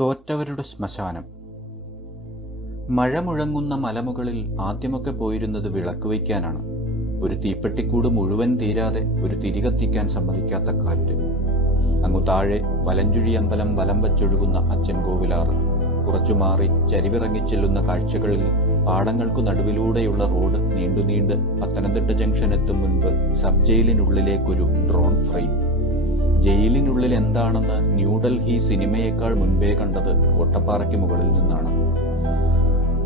തോറ്റവരുടെ ശ്മശാനം. മഴ മുഴങ്ങുന്ന മലമുകളിൽ ആദ്യമൊക്കെ പോയിരുന്നത് വിളക്ക് വയ്ക്കാനാണ്. ഒരു തീപ്പെട്ടിക്കൂട് മുഴുവൻ തീരാതെ ഒരു തിരികത്തിക്കാൻ സമ്മതിക്കാത്ത കാറ്റ്. അങ്ങു താഴെ വലഞ്ചുഴി അമ്പലം വലം വച്ചൊഴുകുന്ന അച്ഛൻ കോവിലാറ് കുറച്ചു മാറി ചരിവിറങ്ങി ചെല്ലുന്ന കാഴ്ചകളിൽ പാടങ്ങൾക്കു നടുവിലൂടെയുള്ള റോഡ് നീണ്ടു നീണ്ട് പത്തനംതിട്ട ജംഗ്ഷൻ എത്തും മുൻപ് സബ് ജയിലിനുള്ളിലേക്കൊരു ഡ്രോൺ ഫ്രെയിം. ജയിലിനുള്ളിൽ എന്താണെന്ന് ന്യൂഡൽഹി സിനിമയേക്കാൾ മുൻപേ കണ്ടത് കോട്ടപ്പാറയ്ക്ക് മുകളിൽ നിന്നാണ്.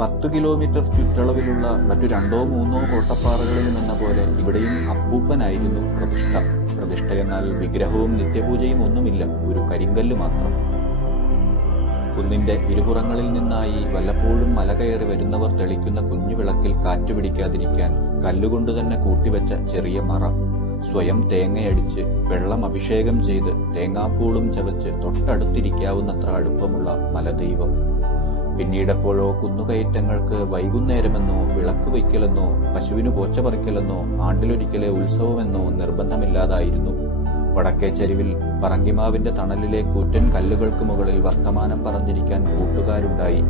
പത്ത് കിലോമീറ്റർ ചുറ്റളവിലുള്ള മറ്റു രണ്ടോ മൂന്നോ കോട്ടപ്പാറകളിൽ നിന്ന പോലെ ഇവിടെയും അപ്പൂപ്പനായിരുന്നു പ്രതിഷ്ഠ. പ്രതിഷ്ഠ എന്നാൽ വിഗ്രഹവും നിത്യപൂജയും ഒന്നുമില്ല ഒരു കരിങ്കല്ല് മാത്രം. കുന്നിന്റെ ഇരുപുറങ്ങളിൽ നിന്നായി വല്ലപ്പോഴും മല കയറി വരുന്നവർ തെളിക്കുന്ന കുഞ്ഞു വിളക്കിൽ കാറ്റുപിടിക്കാതിരിക്കാൻ കല്ലുകൊണ്ട് തന്നെ കൂട്ടിവെച്ച ചെറിയ മറ. സ്വയം തേങ്ങയടിച്ച് വെള്ളം അഭിഷേകം ചെയ്ത് തേങ്ങാപ്പൂളും ചവച്ച് തൊട്ടടുത്തിരിക്കാവുന്നത്ര അടുപ്പമുള്ള മലദൈവം. പിന്നീടെപ്പോഴോ കുന്നുകയറ്റങ്ങൾക്ക് വൈകുന്നേരമെന്നോ വിളക്ക് വയ്ക്കലെന്നോ പശുവിന് പോച്ച പറിക്കലെന്നോ ആണ്ടിലൊരിക്കലെ ഉത്സവമെന്നോ നിർബന്ധമില്ലാതായിരുന്നു. വടക്കേ ചെരുവിൽ പറങ്കിമാവിന്റെ തണലിലെ കൂറ്റൻ കല്ലുകൾക്ക് മുകളിൽ വർത്തമാനം പറഞ്ഞിരിക്കാൻ കൂട്ടുകാരുണ്ടായി.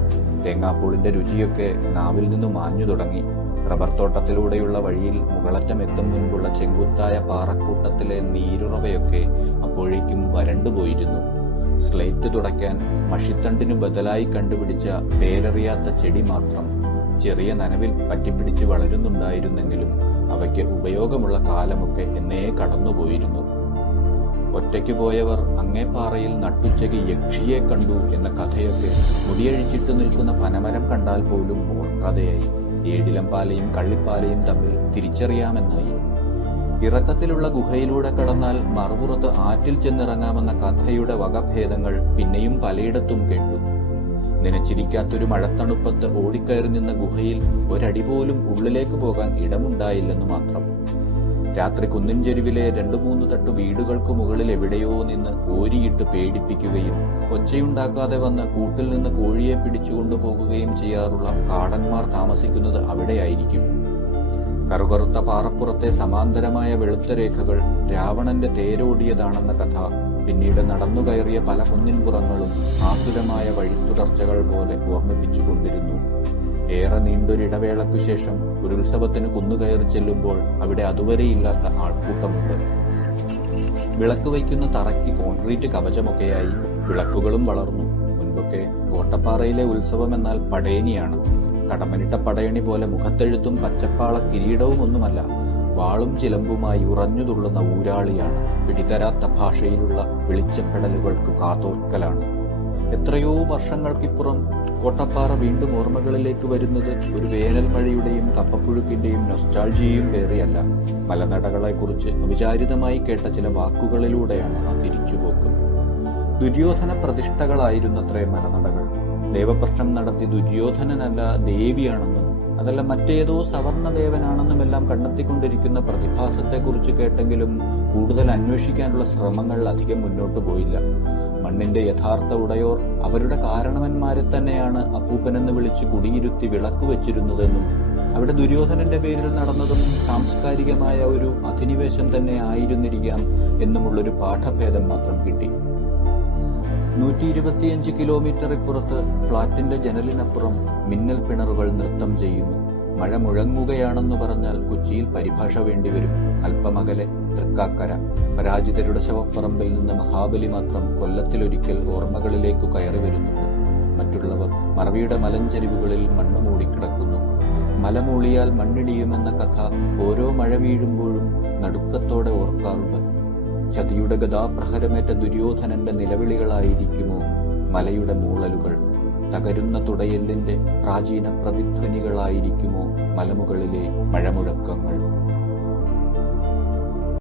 തേങ്ങാപ്പൂളിന്റെ രുചിയൊക്കെ നാവിൽ നിന്നു മാഞ്ഞു തുടങ്ങി. റബ്ബർ തോട്ടത്തിലൂടെയുള്ള വഴിയിൽ മുകളറ്റം എത്തും മുൻപുള്ള ചെങ്കുത്തായ പാറക്കൂട്ടത്തിലെ നീരുറവയൊക്കെ അപ്പോഴേക്കും വരണ്ടുപോയിരുന്നു സ്ലേറ്റ് തുടയ്ക്കാൻ മഷിത്തണ്ടിനു ബദലായി കണ്ടുപിടിച്ച പേരറിയാത്ത ചെടി മാത്രം ചെറിയ നനവിൽ പറ്റിപ്പിടിച്ച് വളരുന്നുണ്ടായിരുന്നെങ്കിലും അവയ്ക്ക് ഉപയോഗമുള്ള കാലമൊക്കെ എന്നേ കടന്നുപോയിരുന്നു. ഒറ്റയ്ക്ക് പോയവർ അങ്ങേപ്പാറയിൽ നട്ടുച്ചയ്ക്ക് യക്ഷിയെ കണ്ടു എന്ന കഥയൊക്കെ മുടിയഴിച്ചിട്ട് നിൽക്കുന്ന പനമരം കണ്ടാൽ പോലും ഓർക്കാതെയായി. ഏഴിലംപാലയും കള്ളിപ്പാലയും തമ്മിൽ തിരിച്ചറിയാമെന്നായി. ഇറക്കത്തിലുള്ള ഗുഹയിലൂടെ കടന്നാൽ മറുപുറത്ത് ആറ്റിൽ ചെന്നിറങ്ങാമെന്ന കഥയുടെ വകഭേദങ്ങൾ പിന്നെയും പലയിടത്തും കേട്ടു. നനച്ചിരിക്കാത്തൊരു മഴത്തണുപ്പത്ത് ഓടിക്കയറി നിന്ന ഗുഹയിൽ ഒരടി പോലും ഉള്ളിലേക്ക് പോകാൻ ഇടമുണ്ടായില്ലെന്ന് മാത്രം. രാത്രി കുന്നിൻ ചെരുവിലെ രണ്ടു മൂന്ന് തട്ടു വീടുകൾക്ക് മുകളിൽ എവിടെയോ നിന്ന് ഓരിയിട്ട് പേടിപ്പിക്കുകയും ഒച്ചയുണ്ടാക്കാതെ വന്ന് കൂട്ടിൽ നിന്ന് കോഴിയെ പിടിച്ചുകൊണ്ടു പോകുകയും ചെയ്യാറുള്ള കാടന്മാർ താമസിക്കുന്നത് അവിടെയായിരിക്കും. കറുകറുത്ത പാറപ്പുറത്തെ സമാന്തരമായ വെളുത്ത രേഖകൾ രാവണന്റെ തേരോടിയതാണെന്ന കഥ. പിന്നീട് നടന്നു കയറിയ പല കുന്നിൻപുറങ്ങളും ആസുരമായ വഴിത്തുടർച്ചകൾ പോലെ ഓർമ്മിപ്പിച്ചുകൊണ്ടിരുന്നു. ഏറെ നീണ്ടൊരിടവേളയ്ക്കു ശേഷം ഒരു ഉത്സവത്തിന് കുന്നുകയറി ചെല്ലുമ്പോൾ അവിടെ അതുവരെയില്ലാത്ത ആൾക്കൂട്ടമുണ്ട്. വിളക്ക് വയ്ക്കുന്ന തറയ്ക്ക് കോൺക്രീറ്റ് കവചമൊക്കെയായി വിളക്കുകളും വളർന്നു. മുൻപൊക്കെ കോട്ടപ്പാറയിലെ ഉത്സവം എന്നാൽ പടയണിയാണ് കടമനിട്ട പടയണി പോലെ മുഖത്തെഴുത്തും പച്ചപ്പാള കിരീടവും ഒന്നുമല്ല വാളും ചിലമ്പുമായി ഉറഞ്ഞുതുള്ളുന്ന ഊരാളിയാണ്. പിടിതരാത്ത ഭാഷയിലുള്ള വെളിച്ചപ്പെടലുകൾക്ക് കാതോർക്കലാണ് എത്രയോ വർഷങ്ങൾക്കിപ്പുറം കോട്ടപ്പാറ വീണ്ടും ഓർമ്മകളിലേക്ക് വരുന്നത് ഒരു വേനൽ മഴയുടെയും കപ്പപ്പുഴുക്കിന്റെയും നൊസ്റ്റാൾജിയയും വേറെയല്ല. മലനടകളെക്കുറിച്ച് അവിചാരിതമായി കേട്ട ചില വാക്കുകളിലൂടെയാണ് ആ തിരിച്ചുപോക്ക്. ദുര്യോധന പ്രതിഷ്ഠകളായിരുന്നത്രേ മലനടകൾ ദേവപ്രശ്നം നടത്തി ദുര്യോധനനല്ല ദേവിയാണെന്നും അതല്ല മറ്റേതോ സവർണദേവനാണെന്നുമെല്ലാം കണ്ടെത്തിക്കൊണ്ടിരിക്കുന്ന പ്രതിഭാസത്തെക്കുറിച്ച് കേട്ടെങ്കിലും കൂടുതൽ അന്വേഷിക്കാനുള്ള ശ്രമങ്ങൾ അധികം മുന്നോട്ടു പോയില്ല. മണ്ണിന്റെ യഥാർത്ഥ ഉടയോർ അവരുടെ കാരണവന്മാരെ തന്നെയാണ് അപ്പൂപ്പനെന്ന് വിളിച്ച് കുടിയിരുത്തി വിളക്ക് വെച്ചിരുന്നതെന്നും അവിടെ ദുര്യോധനന്റെ പേരിൽ നടന്നതും സാംസ്കാരികമായ ഒരു അധിനിവേശം തന്നെ ആയിരുന്നിരിക്കാം എന്നുമുള്ളൊരു പാഠഭേദം മാത്രം കിട്ടി. നൂറ്റി ഇരുപത്തിയഞ്ച് കിലോമീറ്റർ ഇപ്പുറത്ത് ഫ്ളാറ്റിന്റെ ജനലിനപ്പുറം മിന്നൽ പിണറുകൾ നൃത്തം ചെയ്യുന്നു. മഴ മുഴങ്ങുകയാണെന്ന് പറഞ്ഞാൽ കൊച്ചിയിൽ പരിഭാഷ വേണ്ടിവരും അല്പമകലെ തൃക്കാക്കര. പരാജിതരുടെ ശവപ്പറമ്പിൽ നിന്ന് മഹാബലി മാത്രം കൊല്ലത്തിലൊരിക്കൽ ഓർമ്മകളിലേക്ക് കയറി വരുന്നുണ്ട്. മറ്റുള്ളവർ മറവിയുടെ മലഞ്ചെരിവുകളിൽ മണ്ണ് മൂടിക്കിടക്കുന്നു. മലമൂളിയാൽ മണ്ണിടിയുമെന്ന കഥ ഓരോ മഴ വീഴുമ്പോഴും നടുക്കത്തോടെ ഓർക്കാറുണ്ട്. ചതിയുടെ ഗതാപ്രഹരമേറ്റ ദുര്യോധനന്റെ നിലവിളികളായിരിക്കുമോ മലയുടെ മൂളലുകൾ? തകരുന്ന തുടയെല്ലിന്റെ പ്രാചീന പ്രതിധ്വനികളായിരിക്കുമോ മലമുകളിലെ മഴമുഴക്കങ്ങൾ?